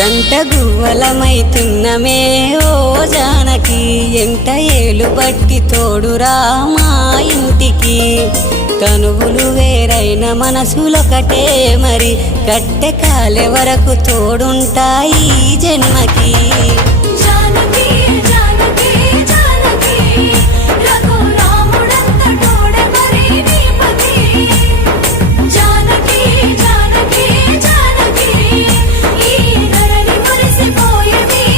జంట గువ్వలమైతున్నమే ఓ జానకి ఎంట ఏలు బట్టి తోడురా మా ఇంటికి తనువులు వేరైన మనసులొకటే మరి కట్టె కాలే వరకు తోడుంటాయి జన్మకి।